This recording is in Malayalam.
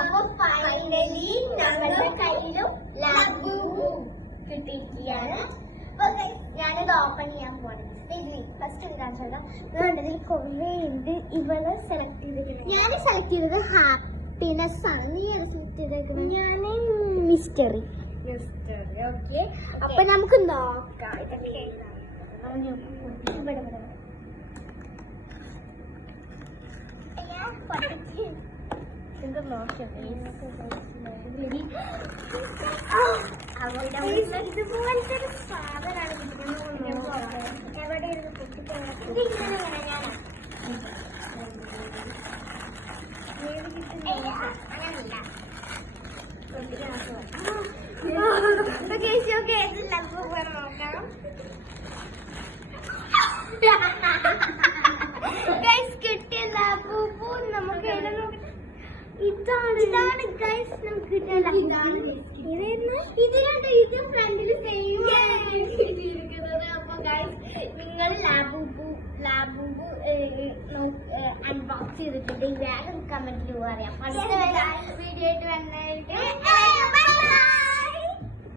അപ്പൊ ഫൈനലി ഞങ്ങളുടെ കയ്യിലും ലബൂബു കിട്ടിയിരിക്കുകയാണ്. ഞാനിത് ഓപ്പൺ ചെയ്യാൻ പോണേ. ഫസ്റ്റ് ഇതിൽ കുറേ ഉണ്ട്. ഇവള് സെലക്ട് ചെയ്തിരിക്കുന്നത്, ഞാൻ സെലക്ട് ചെയ്തത് ഹാപ്പിനെസ് ആണ്. നീ സെലക്ട് ചെയ്തേക്കുന്നത്? ഞാൻ മിസ്റ്ററി. ഓക്കെ, അപ്പൊ നമുക്ക് നോക്കാം. ഇതൊക്കെ ഇതുപോലത്തെ ഒരു സാധനമാണ് എവിടെ ഇരുന്ന് കിട്ടിയ ലബൂബു നമുക്ക് ഇതാണ് ഗൈസ് നമുക്ക് കിട്ടിയ. ഇത് ഫ്രണ്ടിൽ സെയിം കിട്ടിയിരിക്കുന്നത്. അപ്പൊ ഗൈസ് നിങ്ങൾ ലാബൂബു അൺബോക്സ് ചെയ്തിട്ടുണ്ട്. വേഗം കമന്റിൽ പറയാം. അടുത്ത വീഡിയോ ആയിട്ട് വന്നായിട്ട്